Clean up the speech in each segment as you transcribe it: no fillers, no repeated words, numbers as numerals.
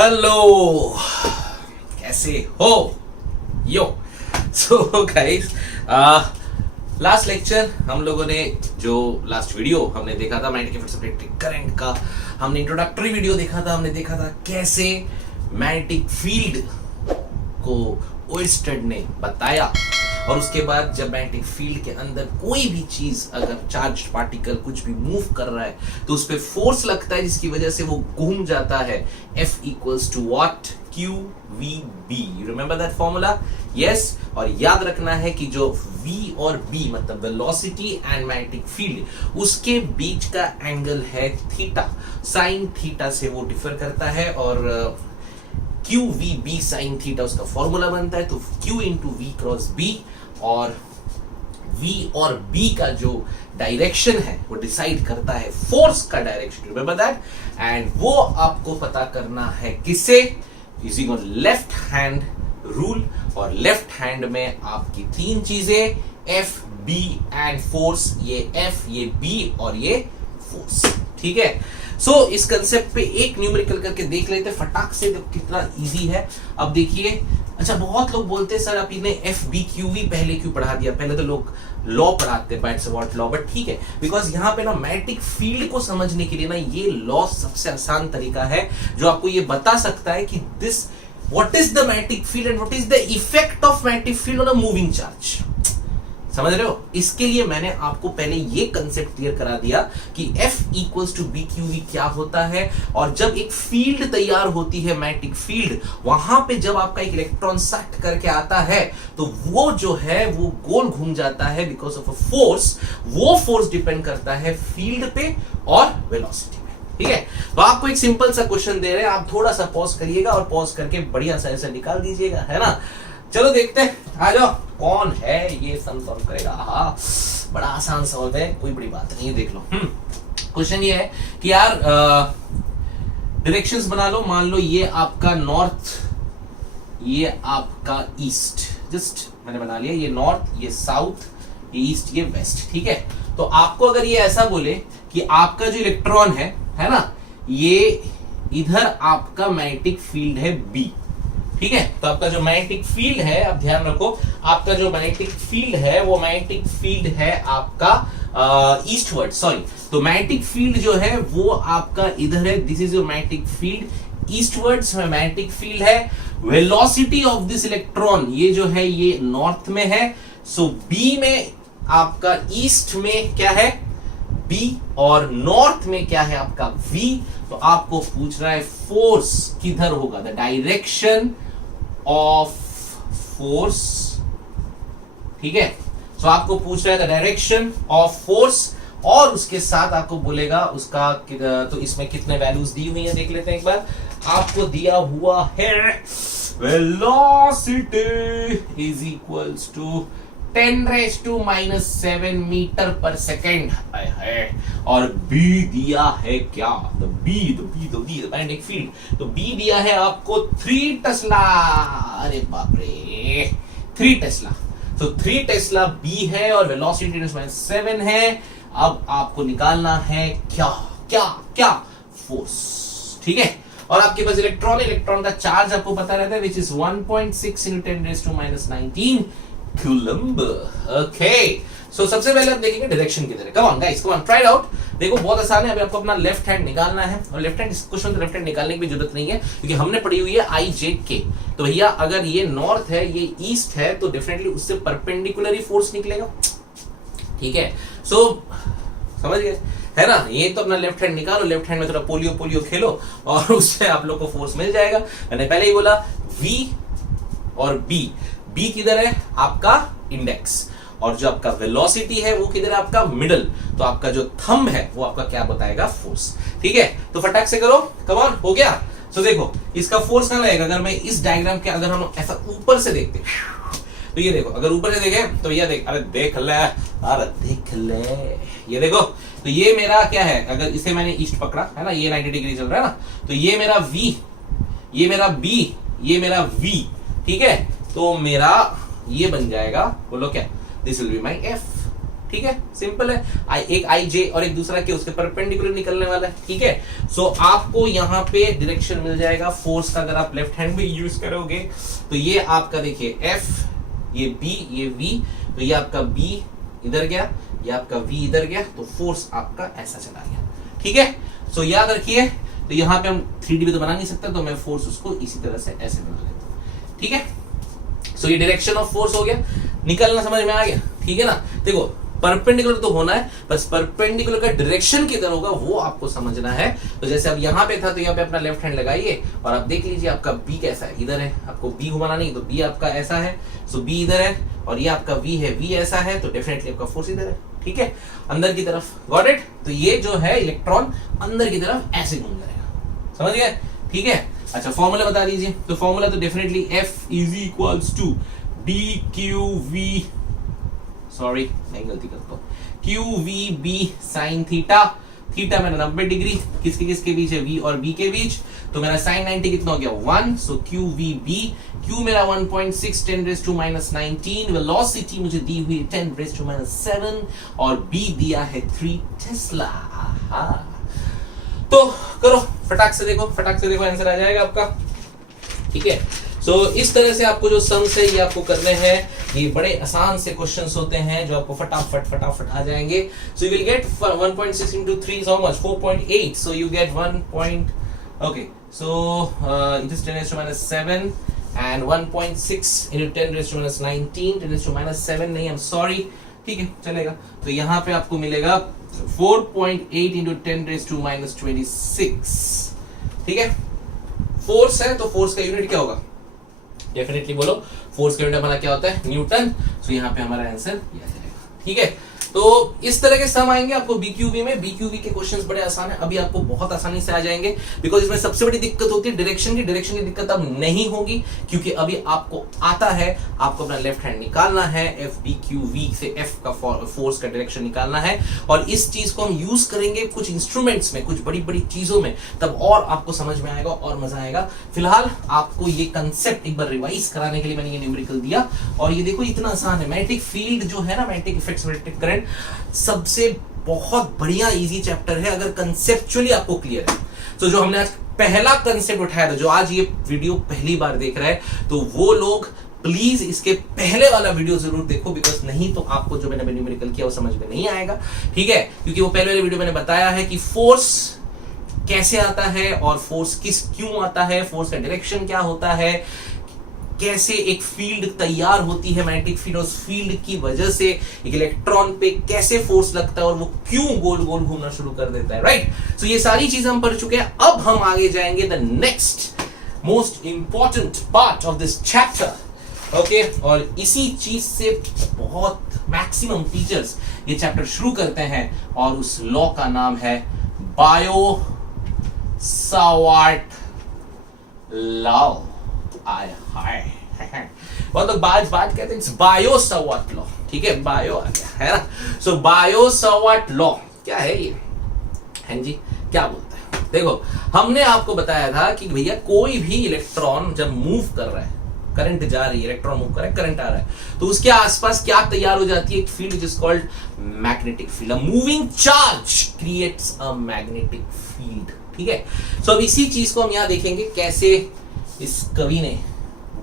Hello, कैसे हो यो। So guys, last lecture हम लोगों ने जो लास्ट वीडियो हमने देखा था magnetic effects of electric current का, हमने इंट्रोडक्टरी वीडियो देखा था। हमने देखा था कैसे मैग्नेटिक फील्ड को ओयस्टेड ने बताया, और उसके बाद जब मैग्नेटिक फील्ड के अंदर कोई भी चीज, अगर चार्ज पार्टिकल कुछ भी मूव कर रहा है तो उस पर फोर्स लगता है जिसकी वजह से वो घूम जाता है। F equals to what? QVB। You remember that formula? Yes. और याद रखना है कि जो V और B मतलब वेलोसिटी एंड मैग्नेटिक फील्ड, उसके बीच का एंगल है थीटा। साइन थीटा से वो डिफर करता है, और QVB साइन थीटा उसका फॉर्मूला बनता है। तो Q into V cross B, और V और B का जो डायरेक्शन है वो डिसाइड करता है फोर्स का डायरेक्शन। Remember that. एंड वो आपको पता करना है किससे? Using left hand rule. और लेफ्ट हैंड में आपकी तीन चीजें, F, B एंड फोर्स। ये F, ये B और ये फोर्स। ठीक है। सो इस कंसेप्ट पे एक न्यूमेरिकल करके देख लेते फटाक से, तो कितना इजी है। अब देखिए, अच्छा बहुत लोग बोलते हैं सर आप इन्हें FBQV पहले क्यों पढ़ा दिया? पहले तो लोग लॉ पढ़ाते हैं, बाइट्स व्हाट लॉ, बट ठीक है, बिकॉज यहाँ पे ना मैग्नेटिक फील्ड को समझने के लिए ना ये लॉ सबसे आसान तरीका है जो आपको ये बता सकता है कि this what is the magnetic field and what is the effect of magnetic field on a moving charge. समझ रहे हो? इसके लिए मैंने आपको पहले ये कंसेप्ट क्लियर करा दिया कि F इक्वल्स टू BQV क्या होता है। और जब एक फील्ड तैयार होती है, मैग्नेटिक फील्ड, वहां पे जब आपका एक इलेक्ट्रॉन सट करके आता है तो वो जो है वो गोल घूम जाता है बिकॉज ऑफ अ फोर्स। वो फोर्स डिपेंड करता है फील्ड पे और वेलोसिटी पे। ठीक है। तो आपको एक सिंपल सा क्वेश्चन दे रहे हैं, आप थोड़ा सा पॉज करिएगा और पॉज करके बढ़िया सा ऐसा निकाल दीजिएगा, है ना। चलो देखते हैं, आ जाओ। कौन है ये सम सॉल्व करेगा? हाँ, बड़ा आसान सवाल है, कोई बड़ी बात नहीं है, देख लो। क्वेश्चन ये है कि यार डायरेक्शंस बना लो। मान लो ये आपका नॉर्थ, ये आपका ईस्ट। जस्ट मैंने बना लिया, ये नॉर्थ, ये साउथ, ये ईस्ट, ये वेस्ट। ठीक है। तो आपको अगर ये ऐसा बोले कि आपका जो इलेक्ट्रॉन है ना, ये इधर आपका मैग्नेटिक फील्ड है B। ठीक है। तो आपका जो मैग्नेटिक फील्ड है, आप ध्यान रखो, आपका जो मैग्नेटिक फील्ड है वो मैग्नेटिक फील्ड है आपका ईस्टवर्ड। सॉरी, तो मैग्नेटिक फील्ड जो है वो आपका इधर है। This is your magnetic field. Eastwards में मैग्नेटिक फील्ड है। वेलोसिटी ऑफ दिस इलेक्ट्रॉन ये जो है ये नॉर्थ में है। सो B में आपका, ईस्ट में क्या है? B, और नॉर्थ में क्या है आपका? V। तो आपको पूछ रहा है फोर्स किधर होगा, द डायरेक्शन ऑफ फोर्स। ठीक है। सो आपको पूछ रहा है द डायरेक्शन ऑफ फोर्स, और उसके साथ आपको बोलेगा उसका, तो इसमें कितने वैल्यूज दी हुई है देख लेते हैं एक बार। आपको दिया हुआ है velocity is equals to 10⁻⁻7 metre पर सेकेंड है, और B दिया है क्या? The B magnetic field. तो B दिया है आपको 3 टेस्ला। अरे बाप रे, 3 टेस्ला। तो 3 टेस्ला B है और वेलोसिटी 10⁻7 है। अब आपको निकालना है क्या क्या क्या? फोर्स। ठीक है। और आपके पास इलेक्ट्रॉन का चार्ज आपको पता रहता है, which is 1.6 into 10⁻19 coulomb. Okay. So सबसे पहले हम देखेंगे डायरेक्शन किधर है। Come on guys, come on, try it out. देखो बहुत आसान है। अभी आपको अपना लेफ्ट हैंड निकालना है, और लेफ्ट हैंड क्वेश्चन तो लेफ्ट हैंड निकालने की भी जरूरत नहीं है क्योंकि हमने पढ़ी हुई है IJK। तो भैया अगर ये नॉर्थ है, ये ईस्ट है, तो डेफिनेटली उससे परपेंडिकुलर ही फोर्स निकलेगा। ठीक है। सो समझ गए, है ना। ये तो अपना लेफ्ट हैंड निकालो, लेफ्ट हैंड में थोड़ा पोलियो खेलो और उससे आप लोग को फोर्स मिल जाएगा। मैंने पहले ही बोला V और B किधर है? आपका इंडेक्स। और जो आपका वेलोसिटी है वो किधर है? आपका मिडल। तो आपका जो थंब है वो आपका क्या बताएगा? फोर्स। ठीक है। तो फटाक से करो, कम ऑन, हो गया। सो देखो इसका फोर्स कहां लगेगा? अगर मैं इस डायग्राम के, अगर हम ऐसा ऊपर से देखते तो ये देखो, अगर ऊपर से देखे तो ये देख, अरे देख ले, ये देखो। तो ये मेरा क्या है? अगर इसे मैंने ईस्ट पकड़ा है ना, ये 90 डिग्री चल रहा है ना, तो ये मेरा V, ये मेरा B, ये मेरा V। ठीक है। तो मेरा ये बन जाएगा, बोलो क्या? This will be my F। ठीक है, सिंपल है। एक आई जे और एक दूसरा के उसके परपेंडिकुलर निकलने वाला है, ठीक है। सो आपको यहाँ पे डायरेक्शन मिल जाएगा फोर्स का, अगर आप लेफ्ट हैंड में यूज करोगे तो ये आपका देखिए एफ, ये बी, ये वी, तो ये आपका बी इधर गया, ये आपका वी इधर गया, तो फोर्स आपका ऐसा चला गया, ठीक है। सो याद रखिए, तो यहाँ पे हम 3D में तो बना नहीं सकते, तो मैं फोर्स उसको इसी तरह से ऐसे बना लेता हूँ, ठीक है। सो ये डायरेक्शन ऑफ फोर्स हो गया, निकलना समझ में आ गया, ठीक है ना। देखो परपेंडिकुलर तो होना है, बस परपेंडिकुलर का डायरेक्शन किधर होगा वो आपको समझना है। तो जैसे अब यहाँ पे था, तो यहाँ पे अपना लेफ्ट हैंड लगाइए और आप देख लीजिए आपका बी कैसा है, इधर है, आपको बी घुमाना नहीं, तो बी आपका ऐसा है, सो बी इधर है, और ये आपका वी है, वी ऐसा है, तो डेफिनेटली आपका फोर्स इधर है, ठीक है, अंदर की तरफ। Got it. तो ये जो है इलेक्ट्रॉन अंदर की तरफ ऐसे घूम जाएगा, समझ गए, ठीक है। अच्छा फॉर्मूला बता दीजिए। तो फॉर्मूला तो definitely F is equals to D Q V, sorry नहीं गलती करता हूं, Q V B sine theta, theta मेरा 90 डिग्री, किसके किसके बीच है, V और B के बीच, तो मेरा साइन 90 कितना हो गया 1, सो क्यू वी बी, क्यू मेरा 1.6 10⁻⁻19, वेलोसिटी मुझे दी हुई 10⁻⁻7 और B दिया है 3 टेस्ला। तो करो फटाक से देखो, फटाक से देखो, आंसर आ जाएगा आपका, ठीक है। सो इस तरह से आपको जो सम्स है ये आपको करने हैं, ये बड़े आसान से क्वेश्चंस होते हैं जो आपको फटाफट फटाफट आ जाएंगे। So you will get 1.6 into 3 is how much, 4.8, so you get 1 point, okay, so it is 10⁻⁻7 and 1.6 into 10⁻⁻19, 10⁻⁷ नहीं, I'm sorry, ठीक है चलेगा। तो यहाँ पे आपको मिलेगा 4.8 into 10⁻⁻26, ठीक है। फोर्स है तो फोर्स का यूनिट क्या होगा, डेफिनेटली बोलो, फोर्स का यूनिट हमारा क्या होता है, न्यूटन। सो यहाँ पे हमारा आंसर ये आ जाएगा, ठीक है। तो इस तरह के सम आएंगे आपको बीक्यूबी में। बीक्यूबी के क्वेश्चंस बड़े आसान है, अभी आपको बहुत आसानी से आ जाएंगे, बिकॉज इसमें सबसे बड़ी दिक्कत होती है डायरेक्शन की। डायरेक्शन की दिक्कत अब नहीं होगी क्योंकि अभी आपको आता है, आपको अपना लेफ्ट हैंड निकालना है, एफ बी क्यू वी से एफ का फोर्स का डायरेक्शन निकालना है, और इस चीज को हम यूज करेंगे कुछ इंस्ट्रूमेंट्स में, कुछ बड़ी बड़ी चीजों में, तब और आपको समझ में आएगा और मजा आएगा। फिलहाल आपको ये कंसेप्ट एक बार रिवाइज कराने के लिए मैंने ये न्यूमेरिकल दिया, और ये देखो इतना आसान है। मैग्नेटिक फील्ड जो है ना, मैग्नेटिक इफेक्ट्स, मैग्नेटिक करंट, सबसे बहुत बढ़िया इजी चैप्टर है अगर कंसेप्चुअली आपको क्लियर है। तो जो हमने आज पहला कंसेप्ट उठाया था, जो आज ये वीडियो पहली बार देख रहा है, तो वो लोग प्लीज इसके पहले वाला वीडियो जरूर देखो, बिकॉज नहीं तो आपको जो मैंने न्यूमेरिकल किया वो समझ में नहीं आएगा, ठीक है। क्योंकि वो पहले वाले वीडियो मैंने बताया है कि फोर्स कैसे आता है और फोर्स क्यों आता है, फोर्स का डायरेक्शन क्या होता है, कैसे एक फील्ड तैयार होती है मैग्नेटिक फील्ड, उस फील्ड की वजह से एक इलेक्ट्रॉन पे कैसे फोर्स लगता है और वो क्यों गोल गोल घूमना शुरू कर देता है, राइट। सो ये सारी चीजें हम पढ़ चुके हैं। अब हम आगे जाएंगे the next most important part of this chapter, okay. और इसी चीज से बहुत मैक्सिमम टीचर्स ये चैप्टर शुरू करते हैं, और उस लॉ का नाम है बायो सावर्ट लॉ। मतलब बात कहते हैं बायो सावर्ट लॉ, ठीक है, बायो आ गया है ना। सो बायो सावर्ट लॉ क्या है ये, हैं जी, क्या बोलते हैं। देखो हमने आपको बताया था कि भैया कोई भी इलेक्ट्रॉन जब मूव कर रहा है, करंट जा रही है, इलेक्ट्रॉन मूव कर रहा है, करंट आ रहा है, तो उसके आसपास क्या तैयार हो जाती है, एक field which is called magnetic field. A moving charge creates a magnetic field, ठीक है। सो अब इसी चीज को हम यहां देखेंगे कैसे इस कवि ने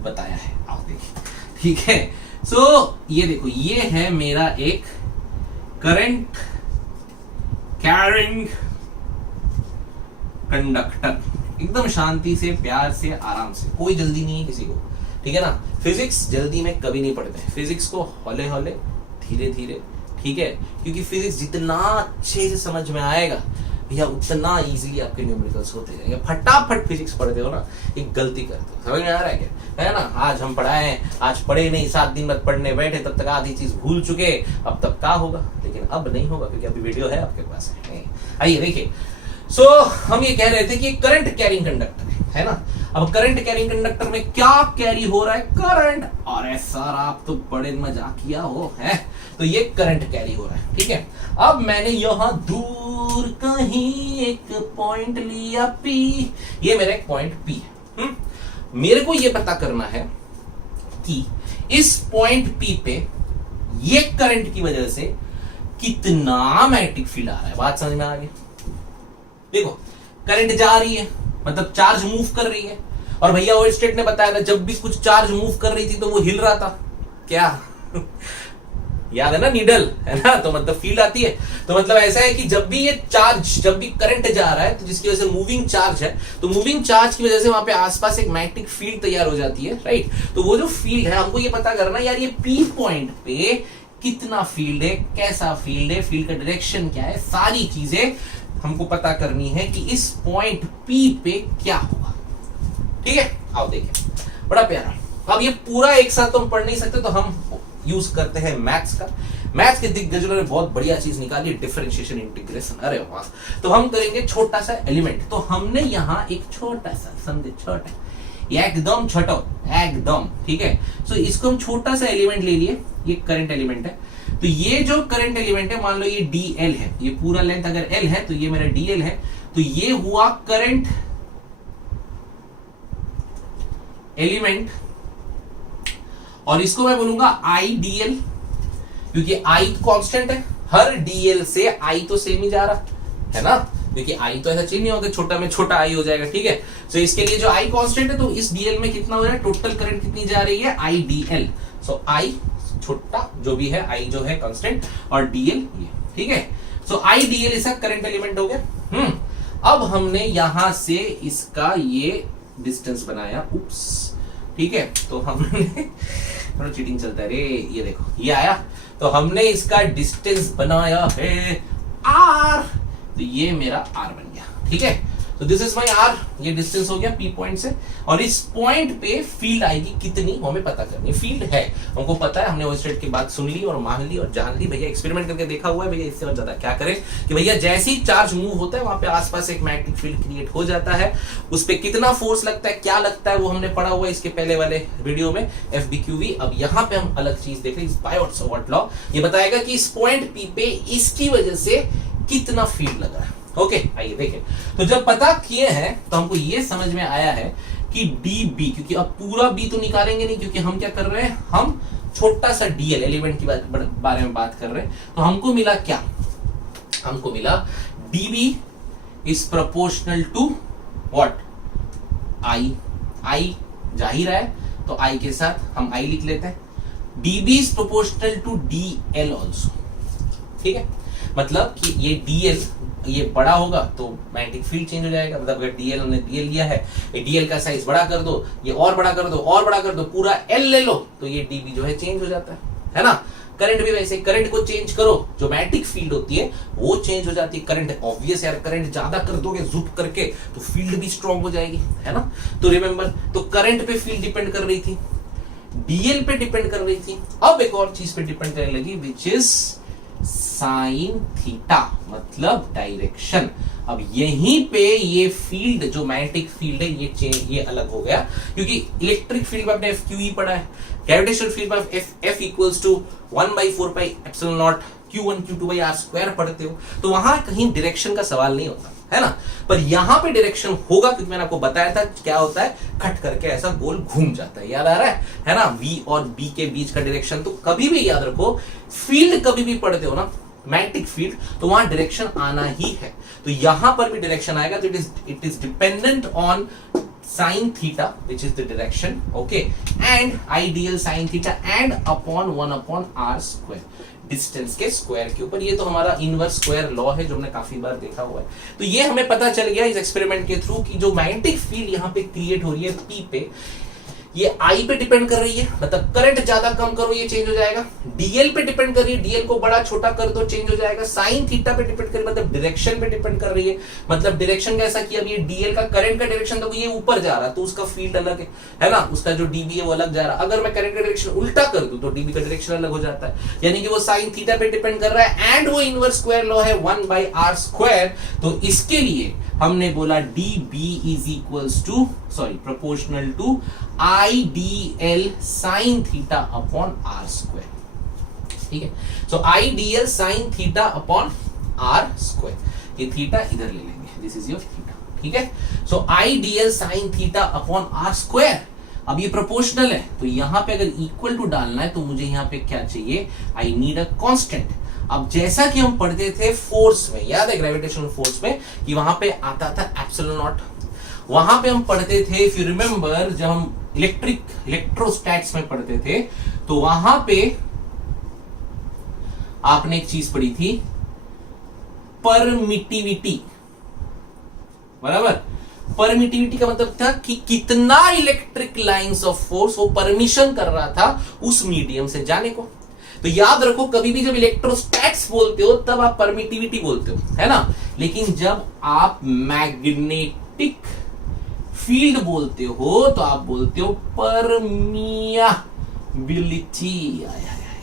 बताया है, आओ देखिए, ठीक है। सो ये देखो, ये है मेरा एक करंट कैरिंग कंडक्टर, एकदम शांति से, प्यार से, आराम से, कोई जल्दी नहीं है किसी को, ठीक है ना। फिजिक्स जल्दी में कभी नहीं पढ़ते, फिजिक्स को हौले हौले, धीरे धीरे, ठीक है, क्योंकि फिजिक्स जितना अच्छे से समझ में आएगा भैया उतना इजीली आपके न्यूमेरिकल्स होते जाएंगे। फटाफट फिजिक्स पढ़ते हो ना, एक गलती करते हो, समझ में आ रहा है क्या, है ना। आज हम पढ़ाए, आज पढ़े नहीं, 7 दिन बाद पढ़ने बैठे, तब तक आधी चीज भूल चुके, अब तब क्या होगा, लेकिन अब नहीं होगा क्योंकि अभी वीडियो है आपके पास है। आइए देखिए, सो हम ये कह रहे थे कि करंट कैरिंग कंडक्टर है ना। अब करंट कैरिंग कंडक्टर में क्या कैरी हो रहा है, करंट। अरे सर आप तो बड़े मजाकिया हो, है, तो ये करंट कैरी हो रहा है, ठीक है। अब मैंने यहां दूर कहीं एक पॉइंट लिया पी, ये मेरा एक पॉइंट पी है। मेरे को ये पता करना है कि इस पॉइंट पी पे ये करंट की वजह से कितना मैग्नेटिक फील्ड आ रहा है। बात समझ में आ गई? देखो करंट जा रही है मतलब चार्ज मूव कर रही है, और भैया ओएस्टेट ने बताया था जब भी कुछ चार्ज मूव कर रही थी तो वो हिल रहा था। क्या याद है ना, नीडल है ना, तो मतलब फील्ड आती है। तो मतलब ऐसा है कि जब भी ये चार्ज, जब भी करंट जा रहा है तो जिसकी वजह से मूविंग चार्ज है, तो मूविंग चार्ज की वजह से वहां पे आसपास एक मैग्नेटिक फील्ड तैयार हो जाती है, राइट। तो वो जो फील्ड है हमको ये पता करना यार, ये पी पॉइंट पे कितना फील्ड है, कैसा फील्ड है, फील्ड का डायरेक्शन क्या है, सारी चीजें हमको पता करनी है कि इस पॉइंट पी पे क्या होगा। ठीक है, आओ देखें, बड़ा प्यारा। अब ये पूरा एक साथ तो हम पढ़ नहीं सकते, तो हम यूज करते हैं मैथ्स का। मैथ्स के दिग्गजों ने बहुत बढ़िया चीज निकाली, डिफरेंशिएशन इंटीग्रेशन। अरे वाह। तो हम करेंगे छोटा सा एलिमेंट। तो हमने यहां एक छोटा सा, समझे, छोटा, एकदम छोटा, एकदम, ठीक है। सो इसको हम छोटा सा एलिमेंट ले लिए, ये करंट एलिमेंट है। तो ये जो करंट एलिमेंट है, मान लो ये डीएल है, ये पूरा लेंथ अगर एल है तो ये मेरा डीएल है। तो ये हुआ करंट एलिमेंट, और इसको मैं बोलूंगा आई डीएल, क्योंकि आई कांस्टेंट है, हर डीएल से आई तो सेम ही जा रहा है ना, क्योंकि आई तो ऐसा चेंज नहीं होगा, छोटा में छोटा आई हो जाएगा, ठीक है। सो इसके लिए जो आई कांस्टेंट है, तो इस डीएल में कितना हो रहा है, टोटल करंट कितनी जा रही है, आई डीएल। सो आई छोटा जो भी है, आई जो है कांस्टेंट, और डीएल ये, ठीक है। सो आई डीएल इसका करंट एलिमेंट हो गया। अब हमने यहां से इसका ये डिस्टेंस बनाया, उप्स, ठीक है। तो हमने थोड़ा चीटिंग चलता है रे, ये देखो ये आया, तो हमने इसका डिस्टेंस बनाया है आर, तो ये मेरा आर बन गया, ठीक है। तो दिस इज माई आर, ये डिस्टेंस हो गया पी पॉइंट से, और इस पॉइंट पे फील्ड आएगी कितनी, हमें पता करनी। फील्ड है हमको पता है, हमने ओएस्टेट की बात सुन ली और मान ली और जान ली, भैया एक्सपेरिमेंट करके देखा हुआ है। भैया इससे और ज्यादा क्या करें कि भैया जैसे ही चार्ज मूव होता है वहां पे आसपास एक मैग्नेटिक फील्ड क्रिएट हो जाता है, उस पर कितना फोर्स लगता है, क्या लगता है, वो हमने पढ़ा हुआ है इसके पहले वाले वीडियो में, FBQV। अब यहाँ पे हम अलग चीज देख रहे हैं, बायोट लॉ ये बताएगा कि इस पॉइंट पी पे इसकी वजह से कितना फील्ड लग रहा है। ओके, आइए देखें। तो जब पता किए हैं तो हमको ये समझ में आया है कि dB, क्योंकि अब पूरा B तो निकालेंगे नहीं, क्योंकि हम क्या कर रहे हैं, हम छोटा सा DL एलिमेंट की बारे में बात कर रहे हैं। तो हमको मिला क्या, हमको मिला dB is proportional to what, I। I जा ही रहा है तो I के साथ हम I लिख लेते हैं। dB is proportional to DL also, ठीक है। मतलब कि ये DL ये बड़ा होगा तो मैग्नेटिक फील्ड चेंज हो जाएगा। मतलब अगर DL हमने DL लिया है, ये DL का साइज बड़ा कर दो, ये और बड़ा कर दो, और बड़ा कर दो, पूरा L ले लो, तो ये dB जो है चेंज हो जाता है ना। करंट भी वैसे, करंट को चेंज करो, जो मैग्नेटिक फील्ड होती है वो चेंज हो जाती है। करंट ऑब्वियस यार, करंट ज्यादा कर दोगे जुट करके तो फील्ड भी स्ट्रॉन्ग हो जाएगी, है ना। तो रिमेंबर, तो करंट पे फील्ड डिपेंड कर रही थी, DL पे डिपेंड कर रही थी। अब एक और चीज पे डिपेंड करने लगी, विच इज साइन थीटा, मतलब डायरेक्शन। अब यहीं पे ये फील्ड जो मैग्नेटिक फील्ड है ये अलग हो गया, क्योंकि इलेक्ट्रिक फील्ड में आपने FQE पढ़ा है, ग्रेविटेशनल फील्ड में F equals to 1/4 pi epsilon nought Q1 Q2 by R square पढ़ते हो, तो वहां कहीं डायरेक्शन का सवाल नहीं होता है ना। पर यहां पे डायरेक्शन होगा, क्योंकि मैंने आपको बताया था क्या होता है, कट करके ऐसा गोल घूम जाता है, याद आ रहा है ना। V और B के बीच का डायरेक्शन, तो कभी भी याद रखो, फील्ड कभी भी पढ़ते हो ना, मैग्नेटिक फील्ड, तो वहां डायरेक्शन आना ही है। तो यहां पर भी डायरेक्शन आएगा, तो it is dependent on sin theta which is the direction, okay, and ideal sin theta and upon 1/r square, distance के स्क्वायर के ऊपर। ये तो हमारा इनवर्स स्क्वायर लॉ है जो हमने काफी बार देखा हुआ है। तो ये हमें पता चल गया इस एक्सपेरिमेंट के थ्रू कि जो मैग्नेटिक फील्ड यहाँ पे क्रिएट हो रही है P पे, ये I पे डिपेंड कर रही है, मतलब करंट ज्यादा कम करो ये चेंज हो जाएगा। DL पे डिपेंड कर रही है, DL को बड़ा छोटा कर दो चेंज हो जाएगा। साइन थीटा पे डिपेंड कर रही है, मतलब डायरेक्शन पे डिपेंड कर रही है। मतलब डायरेक्शन कैसा कि अब ये DL का करंट का डायरेक्शन तो ये ऊपर जा रहा, तो उसका फील्ड अलग है ना, उसका जो dB है वो अलग जा रहा। अगर मैं करंट का डायरेक्शन उल्टा कर दूं तो dB का डायरेक्शन अलग हो जाता है, यानी कि वो साइन थीटा पे डिपेंड कर रहा है, एंड वो इनवर्स स्क्वायर लॉ है 1/r स्क्वायर। तो इसके लिए हमने बोला dB is equals to, sorry, proportional to IDL sin theta upon R square, ठीक है। So IDL sin theta upon R square, ये थीटा इधर ले लेंगे, दिस इज योर थीटा, ठीक है। So IDL sin theta upon R square. अब ये प्रोपोर्शनल है, तो यहां पे अगर इक्वल टू डालना है तो मुझे यहां पे क्या चाहिए, आई नीड अ कांस्टेंट। अब जैसा कि हम पढ़ते थे फोर्स में, याद है ग्रेविटेशनल फोर्स में कि वहां पे आता था एप्सिलॉन नॉट, वहां पे हम पढ़ते थे, इफ यू रिमेंबर जब हम इलेक्ट्रोस्टैट्स में पढ़ते थे तो वहां पे आपने एक चीज पढ़ी थी, परमिटिविटी, बराबर। परमिटिविटी का मतलब था कि कितना इलेक्ट्रिक लाइंस ऑफ फोर्स वो परमिशन कर रहा था उस मीडियम से जाने को। तो याद रखो कभी भी जब इलेक्ट्रोस्टैट्स बोलते हो तब आप परमिटिविटी बोलते हो, है ना, लेकिन जब आप मैग्नेटिक फील्ड बोलते हो तो आप बोलते हो परमियाबिलिटी।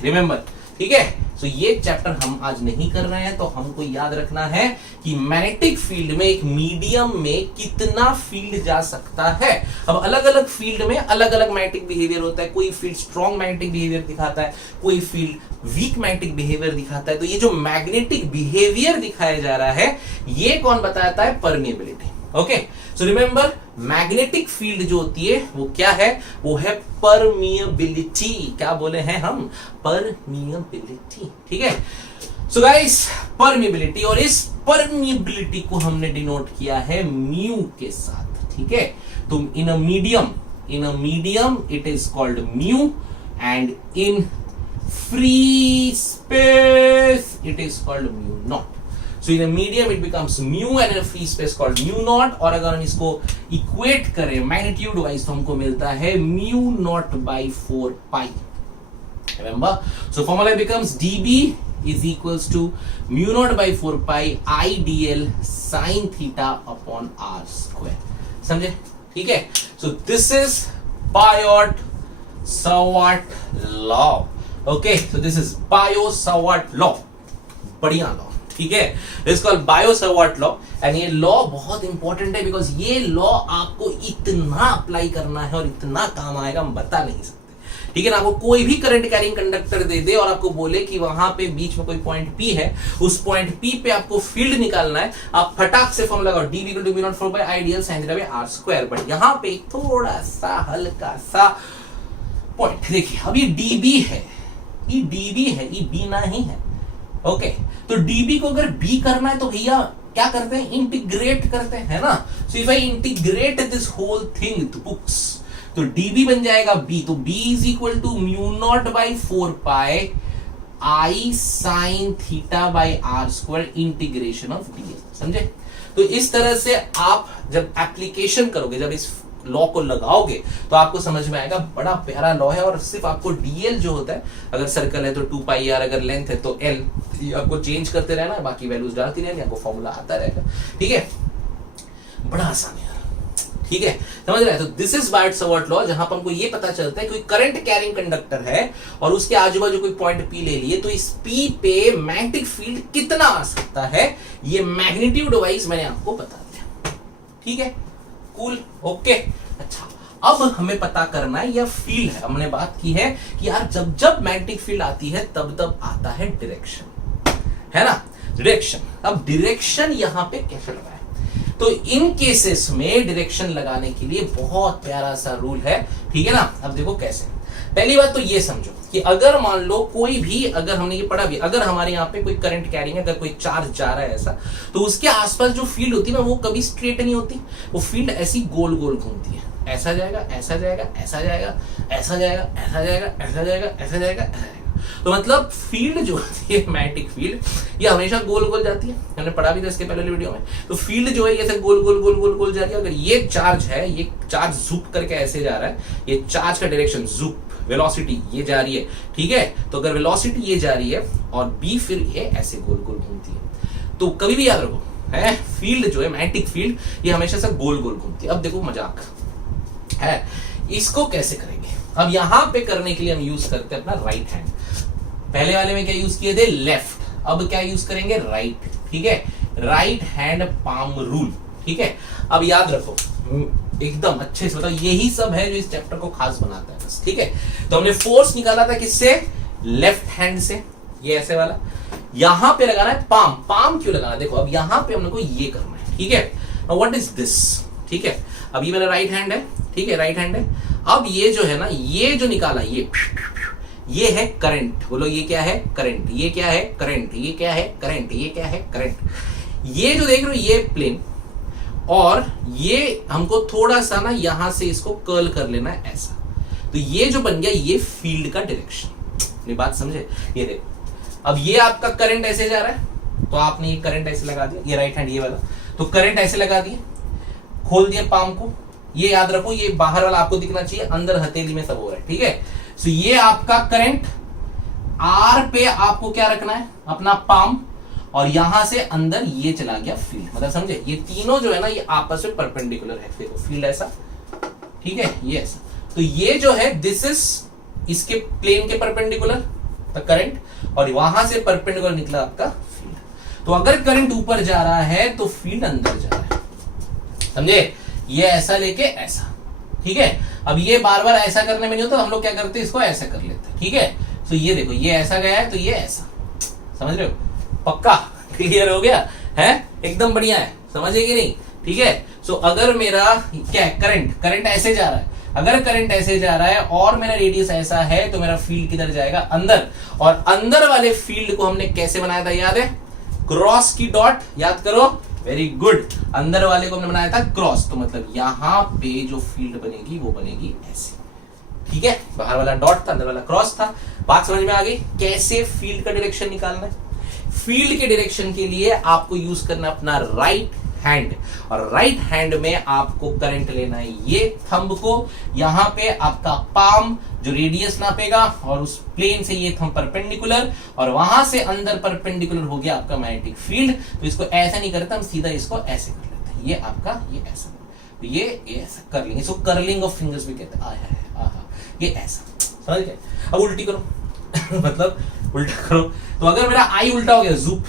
रिमेंबर, ठीक है। तो ये चैप्टर हम आज नहीं कर रहे हैं, तो हमको याद रखना है कि मैग्नेटिक फील्ड में एक मीडियम में कितना फील्ड जा सकता है। अब अलग अलग फील्ड में अलग अलग मैग्नेटिक बिहेवियर होता है, कोई फील्ड स्ट्रॉन्ग मैग्नेटिक बिहेवियर दिखाता है, कोई फील्ड वीक मैग्नेटिक बिहेवियर दिखाता है। तो ये जो मैग्नेटिक बिहेवियर दिखाया जा रहा है ये कौन बताता है? Permeability. Okay, so remember magnetic field जो होती है वो क्या है? वो है परमिएबिलिटी। क्या बोले हैं हम? परमिएबिलिटी, ठीक है। सो गाइस, परमिएबिलिटी, और इस परमिएबिलिटी को हमने डिनोट किया है म्यू के साथ, ठीक है। तो in a medium it is called mu, and in free space it is called mu naught. So in a medium it becomes mu, and in a free space called mu naught। और अगर हम इसको equate करें magnitude wise तो हमको मिलता है mu naught by 4 pi। Remember, so formula becomes dB is equals to mu naught by 4 pi I dl sin theta upon r square। समझे? ठीक है। So this is Biot-Savart law। Okay, so this is Biot-Savart law, बढ़िया law, ठीक है। It's called Biot-Savart law, and ये law बहुत important है because ये लॉ आपको इतना अप्लाई करना है और इतना काम आएगा हम बता नहीं सकते, ठीक है ना। आपको कोई भी करंट कैरिंग कंडक्टर दे दे और आपको बोले कि वहां पे बीच में कोई पॉइंट पी है, उस पॉइंट पी पे आपको फील्ड निकालना है, आप फटाक से फॉर्मूला लगाओ dB = mu naught 4 pi I dl sin theta by r square। But यहां पे थोड़ा सा हल्का सा पॉइंट देखिए, अब ये dB है, ये dB है, ये b नहीं है। ओके, तो dB को अगर b करना है तो भैया क्या करते हैं? इंटीग्रेट करते हैं ना। So if I integrate this whole thing to books तो dB बन जाएगा b, तो b is equal to mu naught by 4 pi I sin theta by r square integration of dl। समझे? तो इस तरह से आप जब एप्लीकेशन करोगे, जब इस लॉ को लगाओगे तो आपको समझ में आएगा, बड़ा प्यारा लॉ है। और सिर्फ आपको dl जो होता है, अगर सर्कल है तो 2 pi r, अगर लेंथ है तो l, आपको चेंज करते रहना है, बाकी वैल्यूज डालती रहनी, आपको फॉर्मूला आता रहेगा, ठीक है। बड़ा आसान है, ठीक है, समझ रहे हैं? तो दिस इज बायोट-सावर्ट लॉ, जहां पर हमको ये पता चलता है कोई करंट कैरिंग कंडक्टर है और उसके आजू बाजू कोई पॉइंट P ले लिए, तो इस P पे मैग्नेटिक फील्ड कितना आ सकता है, ये मैग्नीट्यूड वाइज मैंने आपको बता दिया, ठीक है। Cool, okay. अच्छा, अब हमें पता करना है यह फील्ड है। हमने बात की है कि यार जब जब मैग्नेटिक फील्ड आती है तब तब आता है डायरेक्शन, है ना, डायरेक्शन। अब डायरेक्शन यहां पे कैसे लगाए? तो इन केसेस में डायरेक्शन लगाने के लिए बहुत प्यारा सा रूल है, ठीक है ना। अब देखो कैसे। पहली बात तो ये समझो कि अगर मान लो कोई भी, अगर हमने ये पढ़ा भी, अगर हमारे यहाँ पे कोई करंट कैरिंग है, अगर कोई चार्ज जा रहा है ऐसा, तो उसके आसपास जो फील्ड होती है ना वो कभी स्ट्रेट नहीं होती, वो फील्ड ऐसी गोल गोल घूमती है, ऐसा जाएगा, ऐसा जाएगा, ऐसा जाएगा, ऐसा जाएगा, ऐसा जाएगा, ऐसा जाएगा, ऐसा जाएगा, ऐसा जाएगा। तो मतलब फील्ड जो होती है मैग्नेटिक फील्ड, ये हमेशा गोल गोल जाती है, हमने पढ़ा भी था इसके पहले वीडियो में। तो फील्ड जो है ये गोल गोल गोल गोल गोल जा रही है। अगर ये चार्ज है, ये चार्ज ज़ूप करके ऐसे जा रहा है, ये चार्ज का डायरेक्शन ज़ूप, वेलोसिटी ये जा रही है, ठीक है। तो अगर वेलोसिटी ये जा रही है और बी फिर ये ऐसे गोल गोल घूमती है, तो कभी भी याद रखो है, फील्ड जो है मैग्नेटिक फील्ड ये हमेशा से गोल गोल घूमती है। अब देखो मजाक है, इसको कैसे करेंगे? अब यहां पे करने के लिए हम यूज करते हैं अपना राइट हैंड। पहले वाले में क्या यूज किए थे? लेफ्ट। अब क्या यूज करेंगे? राइट, ठीक है। राइट हैंड पाम रूल, ठीक है। अब याद रखो एकदम अच्छे से बताओ, यही सब है जो इस चैप्टर को खास बनाता है बस, ठीक है। तो हमने फोर्स निकाला था किससे? लेफ्ट हैंड से, ये ऐसे वाला। यहां पे लगाना है पाम। पाम क्यों लगाना? देखो अब यहां पे हमने को ये करना है, ठीक है। What is this? ठीक है, अब ये मेरा राइट हैंड है, ठीक है, राइट हैंड है। अब ये जो है ना, ये जो निकाला ये है करंट, बोलो ये क्या है करंट, ये क्या है करंट, ये क्या है करंट, ये क्या है करंट। ये जो देख रहे हो ये प्लेन, और ये हमको थोड़ा सा ना यहां से इसको कर्ल कर लेना है ऐसा, तो ये जो बन गया ये फील्ड का डायरेक्शन। ये बात समझे? ये देखो अब ये आपका करंट ऐसे जा रहा है, तो आपने ये करंट ऐसे लगा दिया, ये राइट हैंड ये वाला, तो करंट ऐसे लगा दिए, खोल दिया पाम को। ये याद रखो ये बाहर वाला आपको दिखना चाहिए, अंदर हथेली में सब हो रहा है, ठीक है। सो ये आपका करंट, आर पे आपको क्या रखना है अपना पाम, और यहां से अंदर ये चला गया फील्ड, मतलब समझे? ये तीनों जो है ना ये आपस में परपेंडिकुलर है, देखो फील्ड ऐसा, ठीक है, ये ऐसा, तो ये जो है दिस इज इसके प्लेन के परपेंडिकुलर द करंट, और वहां से परपेंडिकुलर निकला आपका फील्ड। तो अगर करंट ऊपर जा रहा है तो फील्ड अंदर जा रहा है, समझे? ये ऐसा लेके ऐसा, ठीक है। अब ये बार बार ऐसा करने में नहीं होता, हम लोग क्या करते हैं इसको ऐसा कर लेते हैं, ठीक है। तो ये देखो ये ऐसा गया है तो ये ऐसा, समझ रहे हो? पक्का क्लियर हो गया है? एकदम बढ़िया है, समझे कि नहीं? ठीक है। सो अगर मेरा क्या है करंट ऐसे जा रहा है, अगर करंट ऐसे जा रहा है और मेरा रेडियस ऐसा है तो मेरा फील्ड किधर जाएगा? अंदर। और अंदर वाले फील्ड को हमने कैसे बनाया था याद है? क्रॉस की डॉट, याद करो, वेरी गुड। अंदर वाले को हमने बनाया था क्रॉस, तो मतलब यहां पे जो फील्ड बनेगी वो बनेगी ऐसे, ठीक है। बाहर वाला डॉट था, अंदर वाला क्रॉस था। बात समझ में आ गई? कैसे फील्ड का डायरेक्शन निकालना है? फील्ड के डायरेक्शन के लिए आपको यूज करना अपना राइट हैंड, और राइट हैंड में आपको करंट लेना है ये थंब को, यहां पे आपका पाम जो रेडियस नापेगा, और उस प्लेन से ये थंब परपेंडिकुलर, और वहां से अंदर परपेंडिकुलर हो गया आपका मैग्नेटिक फील्ड। तो इसको ऐसा नहीं करता, हम सीधा इसको ऐसे कर लेते हैं, ये आपका ये ऐसा, तो ये ऐसा कर लेंगे, इसको कर्लिंग ऑफ फिंगर्स भी कहते हैं। ये ऐसा, समझ गए? अब उल्टी करो मतलब उल्टा करो, तो अगर मेरा आई उल्टा हो गया जूप,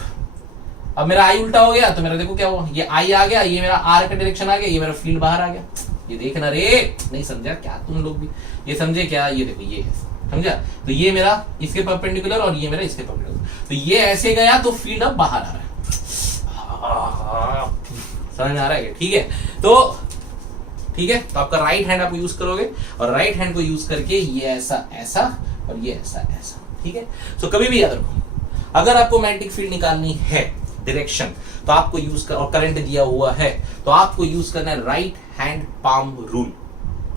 अब मेरा आई उल्टा हो गया तो मेरा देखो क्या हुआ, ये आई आ गया, ये मेरा आर का डायरेक्शन आ गया, ये मेरा फील्ड बाहर आ गया। ये देखना रे, नहीं समझा क्या तुम लोग भी? ये समझे क्या? ये देखो ये समझा? तो ये मेरा इसके परपेंडिकुलर और ये मेरा इसके परपेंडिकुलर, तो ये ऐसे गया तो फील्ड अब बाहर आ रहा है। समझ में आ रहा है? ठीक है, तो ठीक है, तो आपका राइट हैंड आप यूज करोगे, और राइट हैंड को यूज करके ये ऐसा ऐसा और ये ऐसा ऐसा, ठीक है। सो कभी भी याद रखो, अगर आपको मैग्नेटिक फील्ड निकालनी है डायरेक्शन, तो आपको यूज कर, और करंट दिया हुआ है तो आपको यूज करना है राइट हैंड पाम रूल,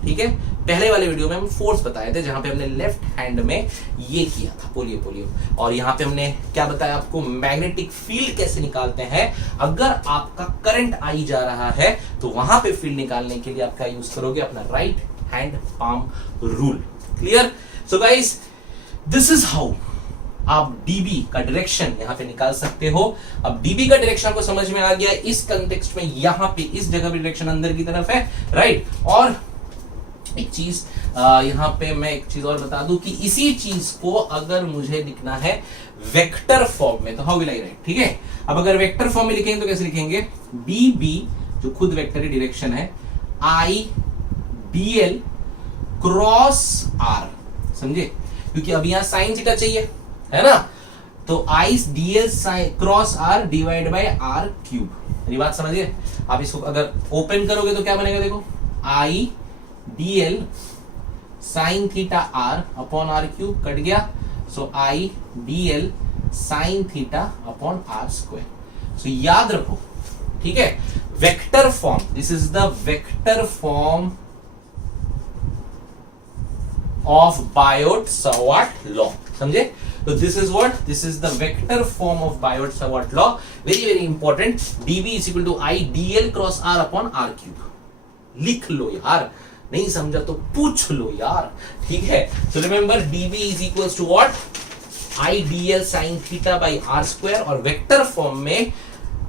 ठीक है। पहले वाले वीडियो में हम फोर्स बताए थे, जहां पे हमने लेफ्ट हैंड में ये किया था पोलियो, और यहां पे हमने क्या बताया आपको, मैग्नेटिक फील्ड कैसे निकालते हैं। अगर आपका करंट आई जा रहा है तो वहां पे फील्ड निकालने के लिए आप क्या यूज करोगे? अपना right hand palm rule. Clear? So guys, this is how आप डीबी का डायरेक्शन यहां पे निकाल सकते हो। अब डीबी का डायरेक्शन को समझ में आ गया, इस कंटेक्स्ट में यहां पे इस जगह पे डायरेक्शन अंदर की तरफ है, राइट। और एक चीज यहां पे मैं एक चीज और बता दूं कि इसी चीज को अगर मुझे लिखना है वेक्टर फॉर्म में, तो हाउ विल आई राइट? ठीक है, अब अगर वेक्टर फॉर्म में लिखेंगे तो कैसे लिखेंगे? बी बी जो खुद वेक्टर की डायरेक्शन है, I D L cross R, समझे? क्योंकि अब यहां साइन थीटा चाहिए, है ना, तो I D L cross R divide by R cube. मेरी बात समझिए? आप इसको अगर ओपन करोगे तो क्या बनेगा? देखो, I D L sine theta R upon R cube cut गया, so I D L sine theta upon R square. So याद रखो, ठीक है, vector form, this is the vector form of Biot Savart law, समझे? तो this is what, this is the vector form of Biot Savart law. Very very important, DB is equal to I D L cross R upon R cube. लिख लो यार, नहीं समझा तो पूछ लो यार, ठीक है। So remember, DB is equal to what, I D L sine theta by R square, और वेक्टर फॉर्म में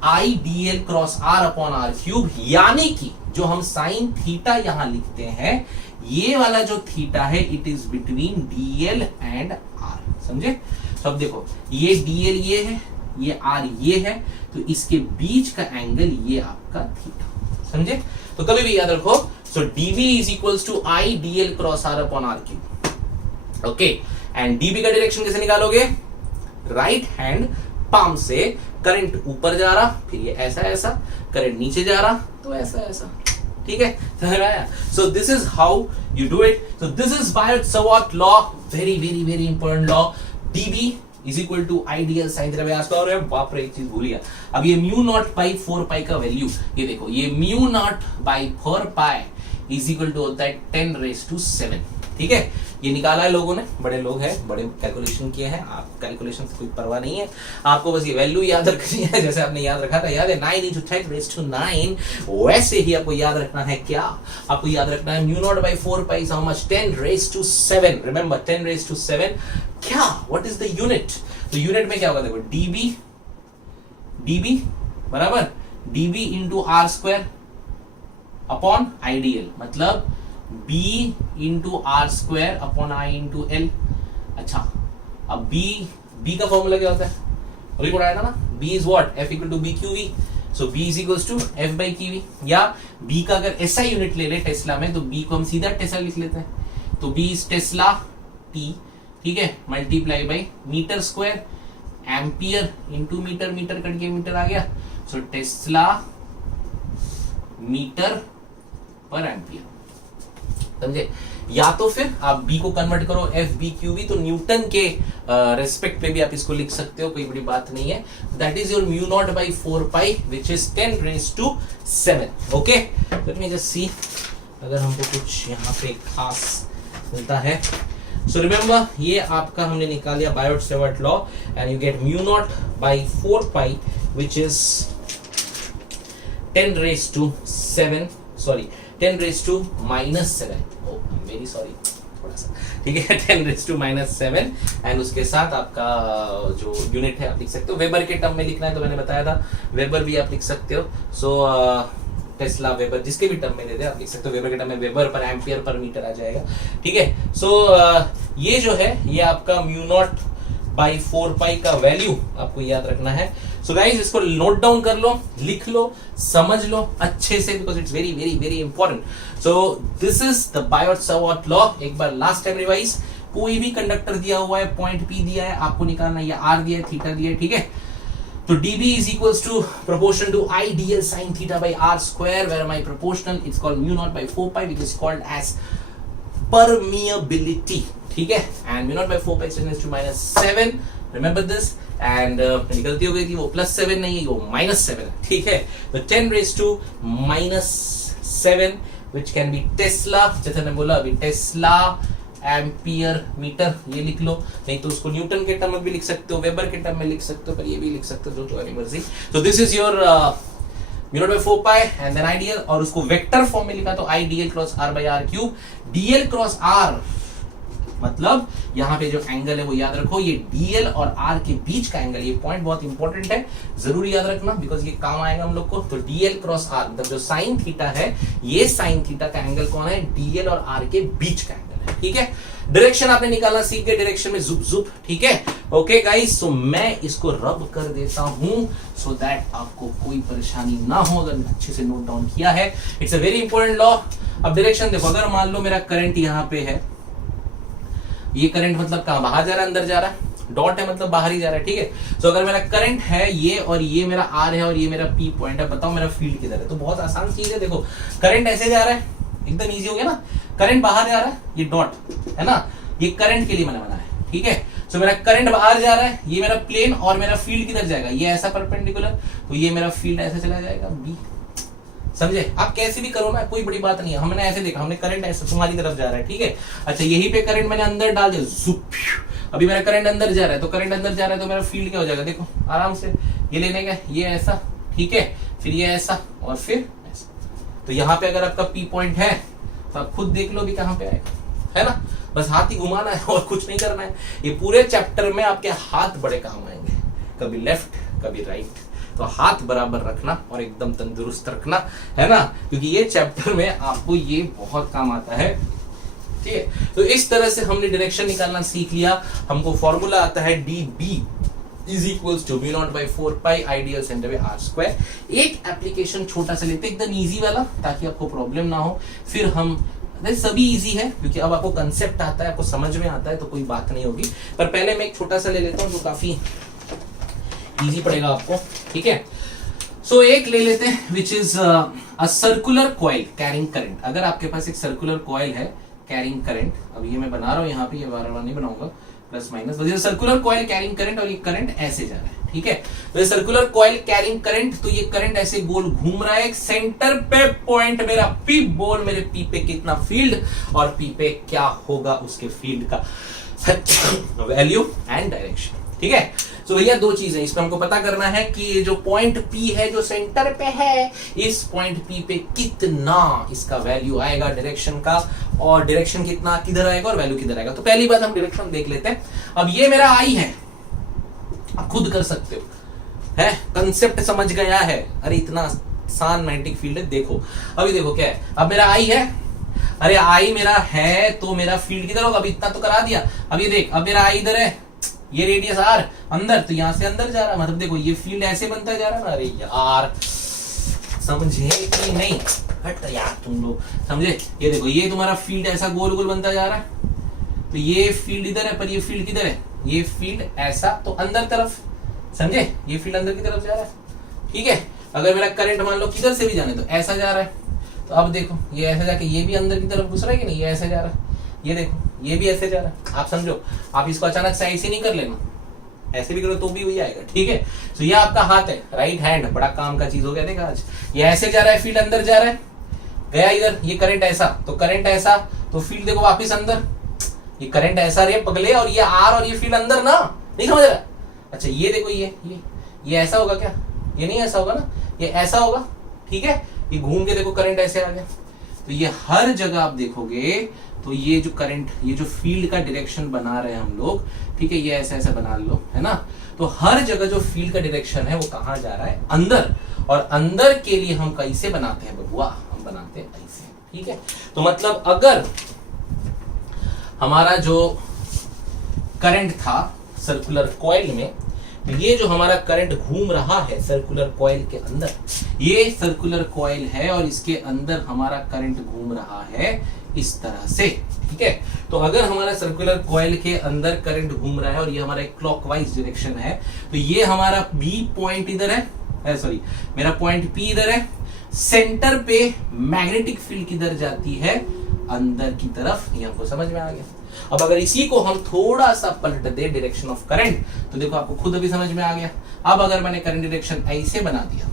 I D L cross R upon R cube, यानी कि जो हम साइन थीटा यहां लिखते हैं, ये वाला जो थीटा है it is between D L and R, समझे? तो अब देखो, ये डी एल ये है, ये आर ये है, तो इसके बीच का एंगल ये आपका थीटा, समझे? तो कभी भी याद रखो, so DB is equals to I D L cross R upon R cube, okay. And DB का डायरेक्शन कैसे निकालोगे? राइट हैंड पाम से करंट ऊपर जा रहा, फिर ये ऐसा ऐसा, करंट नीचे जा रहा तो ऐसा ऐसा, ठीक है, समझ में आया? So this is how you do it. So this is Biot Savart law, very very very important law. DB is equal to ideal sine theta by R square. और बाप रे, एक चीज भूल गया. अब ये म्यू नॉट बाई 4 पाई का वैल्यू, ये देखो, ये mu naught by 4 pi is equal to होता है 10⁻⁷. ठीक है, ये निकाला है लोगों ने, बड़े लोग हैं, बड़े कैलकुलेशन किए हैं. आप कैलकुलेशन से कोई परवाह नहीं है, आपको बस ये वैल्यू याद रखनी है. जैसे आपने याद रखा था, याद है 9 × 10⁻⁹, वैसे ही आपको याद रखना है. क्या आपको याद रखना है? Mu naught by 4 pi how much? 10⁻⁷. Remember 10⁻⁷. क्या, व्हाट इज द यूनिट? तो यूनिट में क्या होगा? देखो, डीबी बराबर DB into R square upon ideal, मतलब b into R square upon I into L. अच्छा, अब b का फॉर्मूला क्या होता है? रिकॉर्ड आया था ना, b is what? f equal to B Q V. So b is equal to f by Q V. या b का अगर ऐसा यूनिट ले ले टेस्ला में, तो b को हम सीधा टेस्ला लिख लेते हैं. तो b इज टेस्ला t, ठीक है, multiply by metre square, ampere into metre, metre cut के मीटर आ गया. सो टेस्ला मीटर पर एम्पियर. समझे? या तो फिर आप b को कन्वर्ट करो एफ बी क्यू वी, तो न्यूटन के रेस्पेक्ट पे भी आप इसको लिख सकते हो, कोई बड़ी बात नहीं है. That is your mu naught by 4 pi which is 10⁻⁷. Okay, let me just see अगर हमको कुछ यहाँ पे खास मिलता है. सो रिमेंबर, ये आपका हमने निकाल लिया बायोट-सवार्ट law, and you get mu naught by 4 pi which is 10⁻⁷, sorry 10⁻⁻⁷. oh I'm very sorry, थोड़ा सा, ठीक है, 10⁻⁻⁷. एंड उसके साथ आपका जो यूनिट है आप लिख सकते हो. वेबर के टर्म में लिखना है तो मैंने बताया था, वेबर भी आप लिख सकते हो. सो टेस्ला, वेबर, जिसके भी टर्म में दे दे आप लिख सकते हो. वेबर के टर्म में वेबर पर एम्पियर पर मीटर आ जाएगा. ठीक है, सो ये जो है, ये आपका म्यू नॉट बाई 4 पाई का वैल्यू आपको याद रखना है. सो गाइस, इसको नोट डाउन कर लो, लिख लो, समझ लो अच्छे से, because it's very very very important. So this is the बायोट-सवार्ट law. एक बार लास्ट टाइम रिवाइज. कोई भी कंडक्टर दिया हुआ है, पॉइंट P दिया है, आपको निकालना है, या R दिया है, थीटा दिया है, ठीक है. तो dB is equals to proportion to ideal sin theta by r square, where my proportional is called mu naught by 4 pi, which is called as permeability. ठीक है, and mu naught by 4 pi is to -7. Remember this. And गलती हो गई कि वो +7 नहीं है, वो -7 है. ठीक है, तो 10⁻⁻⁷, which can be Tesla, जैसे मैंने बोला अभी, टेस्ला एम्पियर मीटर, ये लिख लो. नहीं तो उसको न्यूटन के टर्म में भी लिख सकते हो, वेबर के टर्म में लिख सकते हो, पर ये भी लिख सकते हो, जो तुम्हारी मर्जी. तो this is your mu naught by 4 pi and then ideal. और उसको वेक्टर फॉर्म में लिखा तो ideal cross r by r cube. dl cross r मतलब यहाँ पे जो एंगल है वो याद रखो, ये dl और r के बीच का एंगल, ये पॉइंट बहुत इंपॉर्टेंट है, जरूर याद रखना, बिकॉज ये काम आएगा हम लोग को. तो dl क्रॉस r मतलब जो साइन थीटा है, ये साइन थीटा का एंगल कौन है? dl और r के बीच का एंगल है. ठीक है, डायरेक्शन आपने निकालना सीख गए, डायरेक्शन में जुप जुप. ठीक है, ओके गाइस. सो मैं इसको रब कर देता हूं सो दैट आपको कोई परेशानी ना हो, अगर अच्छे से नोट डाउन किया है. It's a very important law. अब डायरेक्शन देखो, अगर मान लो मेरा करंट यहाँ पे है, ये करंट मतलब कहां, बाहर जा रहा है, अंदर जा रहा है, डॉट है मतलब बाहर ही जा रहा है. ठीक है, तो अगर मेरा करंट है ये, और ये मेरा आर है, और ये मेरा पी पॉइंट है, बताओ मेरा फील्ड किधर है? तो बहुत आसान चीज है. देखो, करंट ऐसे जा रहा है, एकदम इजी हो गया ना. करंट बाहर जा रहा है, ये डॉट है ना, ये करंट के लिए मैंने बनाया है. ठीक है, तो मेरा करंट बाहर जा रहा है, ये मेरा प्लेन, और मेरा फील्ड किधर जाएगा? ये ऐसा परपेंडिकुलर, तो ये मेरा फील्ड ऐसे चला जाएगा बी. समझे? आप कैसे भी करो ना, कोई बड़ी बात नहीं है. हमने ऐसे देखा, हमने करंट ऐसे तुम्हारी तरफ जा रहा है. ठीक है, अच्छा यहीं पे करंट मैंने अंदर डाल दिया, जुप. अभी मेरा करंट अंदर जा रहा है, तो करंट अंदर जा रहा है, तो मेरा फील्ड क्या हो जाएगा? देखो आराम से, ये लेने का, ये ऐसा, ठीक है, फिर ये ऐसा, और फिर ऐसा. तो यहाँ पे अगर आपका पी पॉइंट है, तो आप खुद देख लो भी कहाँ पे आएगा, है ना. बस हाथ ही घुमाना है और कुछ नहीं करना है. ये पूरे चैप्टर में आपके हाथ बड़े काम आएंगे, कभी लेफ्ट कभी राइट. तो हाथ बराबर रखना और एकदम तंदुरुस्त रखना, है ना, क्योंकि ये चैप्टर में आपको ये बहुत काम आता है. ठीक है, तो इस तरह से हमने डायरेक्शन निकालना सीख लिया. हमको फॉर्मूला आता है dB is equals to mu naught by 4 pi ideal centre by r square. एक एप्लीकेशन छोटा सा लेते, एकदम इजी वाला, ताकि आपको प्रॉब्लम ना हो. फिर हम सभी इजी है, क्योंकि अब आपको कंसेप्ट आता है, आपको समझ में आता है, तो कोई बात नहीं होगी. पर पहले मैं एक छोटा सा ले लेता हूँ जो काफी इजी पड़ेगा आपको. ठीक है, सो एक ले लेते हैं which is a circular coil carrying current. अगर आपके पास एक सर्कुलर कॉइल है कैरिंग करंट, अब ये मैं बना रहा हूं यहाँ पे, ये बार बार नहीं बनाऊंगा, plus minus, circular coil carrying current और ये करंट ऐसे जा रहा है, ठीक है। तो सर्कुलर कॉइल कैरिंग करंट, तो ये करंट ऐसे गोल घूम रहा है, सेंटर पे पॉइंट मेरा पी, बोल मेरे पी पे कितना फील्ड और पी पे क्या होगा उसके फील्ड का वैल्यू एंड डायरेक्शन, ठीक है। तो भैया दो चीजें इसमें हमको पता करना है कि ये जो पॉइंट पी है जो सेंटर पे है, इस पॉइंट पी पे कितना इसका वैल्यू आएगा डायरेक्शन का, और डायरेक्शन कितना किधर आएगा और वैल्यू किधर आएगा। तो पहली बात हम डायरेक्शन देख लेते हैं। अब ये मेरा आई है, आप खुद कर सकते हो, है कंसेप्ट समझ गया है, अरे इतना आसान मैग्नेटिक फील्ड है। देखो अभी देखो क्या है, अब मेरा आई है, अरे आई मेरा है तो मेरा फील्ड किधर होगा, अभी इतना तो करा दिया। अब ये देख, अब मेरा आई इधर है, ये रेडियस आर अंदर, तो यहां से अंदर जा रहा है, मतलब देखो ये फील्ड ऐसे बनता जा रहा है ना। अरे यार समझे कि नहीं, हट यार तुम लोग समझे। ये देखो ये तुम्हारा फील्ड ऐसा गोल गोल बनता जा रहा है, तो ये फील्ड इधर है, पर ये फील्ड किधर है, ये फील्ड ऐसा तो अंदर तरफ, समझे, ये फील्ड अंदर की तरफ जा रहा है, ठीक है। अगर मेरा करंट मान लो किधर से भी जाने तो ऐसा जा रहा है, तो अब देखो ये ऐसे जाके ये भी अंदर की तरफ घुस रहा है कि नहीं, ये ऐसे जा रहा है, ये देखो ये भी ऐसे जा रहा है। आप समझो, आप इसको अचानक से ऐसे नहीं कर लेना, ऐसे भी करो तो भी वही आएगा, ठीक है। तो ये आपका हाथ है, राइट हैंड, बड़ा काम का चीज हो गया देखा आज। ये ऐसे जा रहा है, फील्ड अंदर जा रहा है, गया इधर, ये करंट ऐसा, तो करंट ऐसा, तो फील्ड देखो वापिस अंदर, ये करंट ऐसा रे पगले, और ये आर और ये फील्ड अंदर ना, नहीं समझ रहा। अच्छा ये देखो ये ऐसा होगा क्या, ये नहीं ऐसा होगा ना, ये ऐसा होगा, ठीक है। ये घूम के देखो करंट ऐसे आ गया, तो ये हर जगह आप देखोगे तो ये जो करंट, ये जो फील्ड का डायरेक्शन बना रहे हैं हम लोग, ठीक है, ये ऐसा ऐसा बना लो, है ना। तो हर जगह जो फील्ड का डायरेक्शन है वो कहां जा रहा है, अंदर, और अंदर के लिए हम कैसे बनाते हैं बबुआ, हम बनाते हैं ऐसे, ठीक है। तो मतलब अगर हमारा जो करंट था सर्कुलर कॉइल में, ये जो हमारा करंट घूम रहा है सर्कुलर कॉइल के अंदर, ये सर्कुलर कॉइल है और इसके अंदर हमारा करंट घूम रहा है इस तरह से, ठीक है। तो अगर हमारा सर्कुलर कॉइल के अंदर करंट घूम रहा है और ये हमारा एक क्लॉकवाइज डायरेक्शन है, तो ये हमारा बी पॉइंट इधर है, सॉरी मेरा पॉइंट पी इधर है, सेंटर पे मैग्नेटिक फील्ड किधर जाती है, अंदर की तरफ। ये हमको समझ में आ गया। अब अगर इसी को हम थोड़ा सा पलट दे डायरेक्शन ऑफ करंट, तो देखो आपको खुद अभी समझ में आ गया। अब अगर मैंने करंट डायरेक्शन ऐसे बना दिया,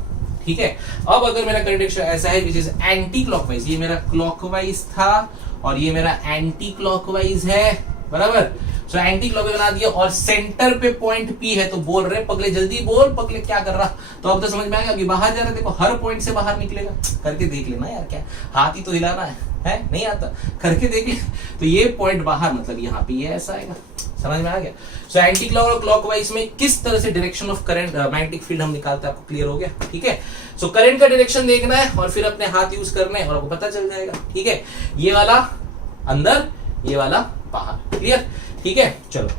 ठीक है, अब अगर मेरा करंट डायरेक्शन ऐसा है विच इज एंटी क्लॉकवाइज, ये मेरा क्लॉकवाइज था और ये मेरा एंटी क्लॉकवाइज है, बराबर। सो एंटी क्लॉकवाइज बना दिया और सेंटर पे पॉइंट पी है, तो बोल रहे पगले जल्दी बोल, पगले क्या कर रहा, तो अब तो समझ में आएगा कि बाहर जा रहा है, देखो हर पॉइंट से बाहर निकलेगा, करके देख लेना यार, क्या हाथ ही तो हिलाना है नहीं आता, करके देख ले। तो ये पॉइंट बाहर, मतलब यहाँ पे ये ऐसा आएगा, समझ में आ गया। सो एंटी क्लॉक और क्लॉकवाइज में किस तरह से direction of current magnetic field हम निकालते हैं, आपको क्लियर हो गया, ठीक है। सो करंट का डायरेक्शन देखना है और फिर अपने हाथ यूज करना है और आपको पता चल जाएगा, ठीक है। ये वाला अंदर, ये वाला बाहर, क्लियर, ठीक है। चलो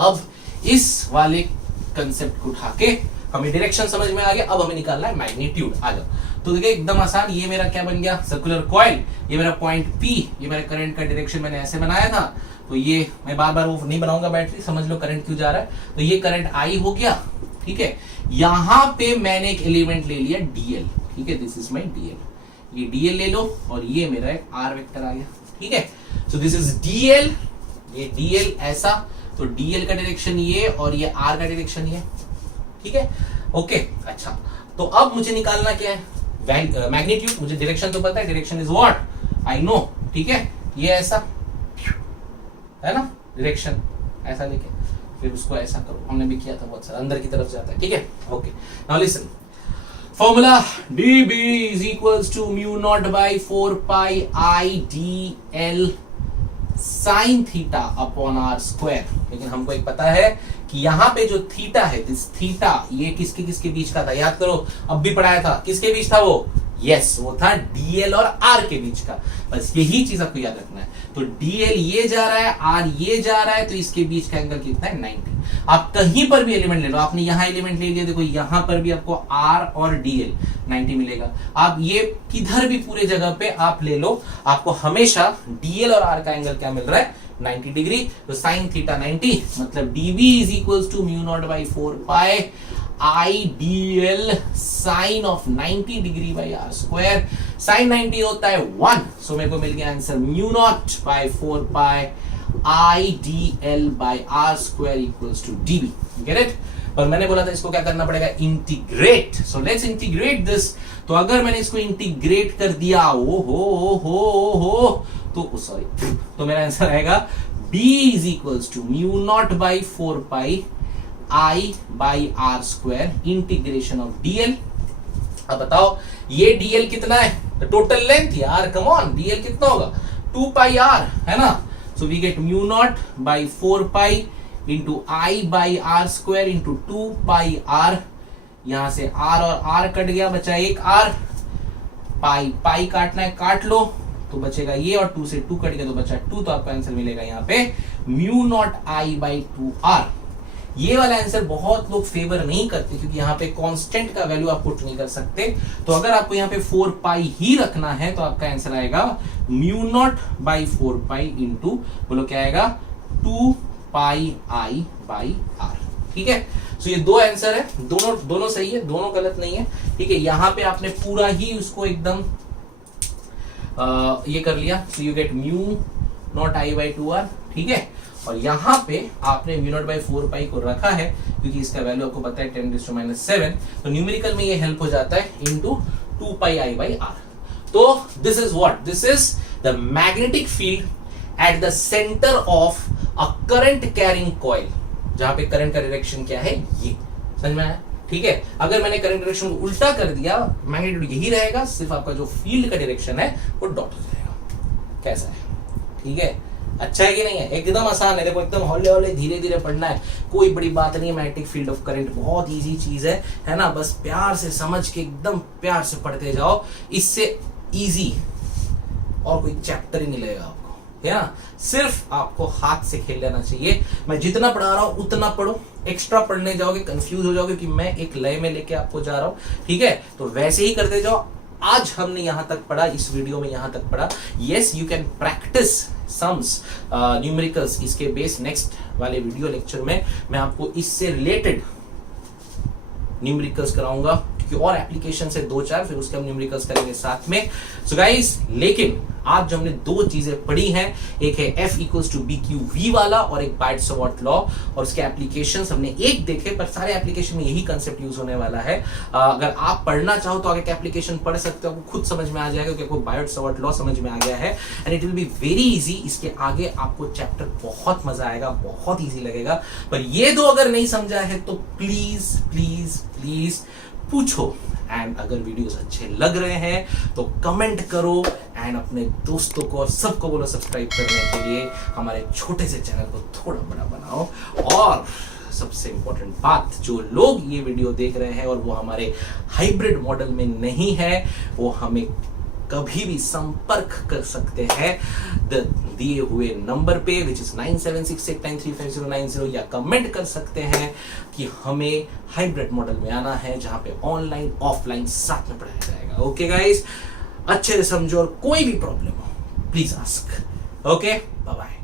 अब इस वाले कंसेप्ट को उठा के हमें डायरेक्शन समझ में आ गया, अब हमें निकालना है मैग्नीट्यूड। आ जाओ, तो देखिए एकदम आसान, ये मेरा क्या बन गया सर्कुलर कॉइल, ये मेरा पॉइंट पी, ये मेरा करंट का डायरेक्शन मैंने ऐसे बनाया था, तो ये मैं बार बार वो नहीं बनाऊंगा बैटरी, समझ लो करंट क्यों जा रहा है। तो ये करंट आई हो गया, ठीक है। यहां पे मैंने एक एलिमेंट ले लिया डीएल, ठीक है, दिस इज माई डीएल, ये डीएल ले लो और ये मेरा एक आर वेक्टर आ गया, ठीक है। सो दिस इज डीएल, ये डीएल ऐसा, तो डीएल का डायरेक्शन ये और ये आर का डायरेक्शन ये, ठीक है, ओके। अच्छा, तो अब मुझे निकालना क्या है, मैग्नीट्यूड। मुझे डायरेक्शन तो पता है, direction is what I know, ठीक है। ये ऐसा है ना, डायरेक्शन ऐसा लेके फिर उसको ऐसा करो, हमने भी किया था बहुत सारा, अंदर की तरफ जाता है, ठीक है, okay. Now listen, formula dB is equals to mu naught by 4 pi I dl sin theta upon R square. लेकिन हमको एक पता है कि यहाँ पे जो थीटा है, दिस थीटा, ये किसके किसके बीच का था, याद करो, अब भी पढ़ाया था, किसके बीच था वो, यस वो था डीएल और आर के बीच का, बस यही चीज आपको याद रखना है। तो डीएल ये जा रहा है, आर ये जा रहा है, तो इसके बीच का एंगल कितना है 90। आप कहीं पर भी एलिमेंट ले लो, आपने यहां एलिमेंट ले लिया, देखो यहां पर भी आपको आर और डीएल 90 मिलेगा। आप ये किधर भी पूरे जगह पे आप ले लो, आपको हमेशा डीएल और आर का एंगल क्या मिल रहा है 90 डिग्री। तो साइन थीटा 90, मतलब dB is equals to mu naught by 4 pi ideal sine of 90 degree by R square. Sine 90 होता है 1, सो मेरे को मिल गया answer mu naught by 4 pi IDL by R square equals to dv. Get it? और मैंने बोला था इसको क्या करना पड़ेगा, integrate. So let's integrate this. तो अगर मैंने इसको इंटीग्रेट कर दिया तो सॉरी, तो मेरा आंसर आएगा b is equals to mu naught by 4 pi I by R square integration of dl. अब बताओ ये dl कितना है, टोटल लेंथ यार, कम ऑन, dl कितना होगा 2 पाई r, है ना. So we get mu naught by 4 pi into I by R square into 2 pi r. यहां से r और r कट गया, बचा एक r. पाई पाई काटना है, काट लो, तो बचेगा ये, और 2 से 2 कट गया तो बचा 2. तो आपको आंसर मिलेगा यहाँ पे mu naught I by 2r. ये वाला आंसर बहुत लोग फेवर नहीं करते क्योंकि यहाँ पे कांस्टेंट का वैल्यू आप पुट नहीं कर सकते. तो अगर आपको यहाँ पे 4 पाई ही रखना है तो आपका आंसर आएगा mu naught by 4 pi into, बोलो क्या आएगा, 2 पाई I बाई आर. ठीक है. सो ये दो आंसर है, दोनों सही है, दोनों गलत नहीं है. ठीक है. यहाँ पे आपने पूरा ही उसको एकदम ये कर लिया. So you get mu not I by 2r. ठीक है. और यहां पे आपने म्यू नॉट बाई 4 पाई को रखा है क्योंकि इसका वैल्यू आपको पता है 10⁻⁷. तो न्यूमेरिकल में ये हेल्प हो जाता है into 2 pi I by R. तो this is what, this is the magnetic field at the centre of a current carrying coil. जहां पे करंट का डायरेक्शन क्या है, ये समझ में आया. ठीक है. अगर मैंने करंट डायरेक्शन को उल्टा कर दिया, मैग्नेट्यूड यही रहेगा, सिर्फ आपका जो फील्ड का डायरेक्शन है वो डॉट हो जाएगा. कैसा है? ठीक है. अच्छा है कि नहीं है? एकदम आसान है. देखो एकदम हौले हौले धीरे धीरे पढ़ना है, कोई बड़ी बात नहीं है. मैग्नेटिक फील्ड ऑफ करंट बहुत इजी चीज है ना. बस प्यार से समझ के एकदम प्यार से पढ़ते जाओ. इससे इजी और कोई चैप्टर ही नहीं लगेगा आपको, है ना. सिर्फ आपको हाथ से खेल लेना चाहिए. मैं जितना पढ़ा रहा हूं उतना पढ़ो. एक्स्ट्रा पढ़ने जाओगे कंफ्यूज हो जाओगे कि मैं एक लय में लेके आपको जा रहा हूं. ठीक है. तो वैसे ही करते जाओ. आज हमने यहां तक पढ़ा, इस वीडियो में यहां तक पढ़ा. Yes, you can practice sums numericals. इसके बेस नेक्स्ट वाले वीडियो लेक्चर में मैं आपको इससे रिलेटेड न्यूमेरिकल्स कराऊंगा क्योंकि और एप्लीकेशन है 2-4, फिर उसके हम न्यूमेरिकल्स करेंगे साथ में. सो गाइस, लेकिन आज जो हमने दो चीजें पढ़ी हैं, एक है F इक्वल्स टू BQV वाला और एक बाइट-सवार्त लॉ, और उसके एप्लीकेशंस हमने एक देखे, पर सारे एप्लीकेशन में यही कंसेप्ट यूज होने वाला है. अगर आप पढ़ना चाहो तो आगे एप्लीकेशन पढ़ सकते हो, आपको खुद समझ में आ जाएगा क्योंकि आपको बाइट-सवार्त लॉ समझ में आ गया है and it will be very easy. इसके आगे आपको चैप्टर बहुत मजा आएगा, बहुत ईजी लगेगा. पर ये दो अगर नहीं समझा है तो प्लीज प्लीज प्लीज पूछो. एंड अगर वीडियोस अच्छे लग रहे हैं तो कमेंट करो एंड अपने दोस्तों को और सबको बोलो सब्सक्राइब करने के लिए. हमारे छोटे से चैनल को थोड़ा बड़ा बनाओ. और सबसे इंपॉर्टेंट बात, जो लोग ये वीडियो देख रहे हैं और वो हमारे हाइब्रिड मॉडल में नहीं है, वो हमें कभी भी संपर्क कर सकते हैं दिए हुए नंबर पे विच इज 9768935090, या कमेंट कर सकते हैं कि हमें हाइब्रिड मॉडल में आना है जहां पे ऑनलाइन ऑफलाइन साथ में पढ़ाया जाएगा. ओके गाइस, अच्छे से समझो और कोई भी प्रॉब्लम हो please ask. Okay, bye bye.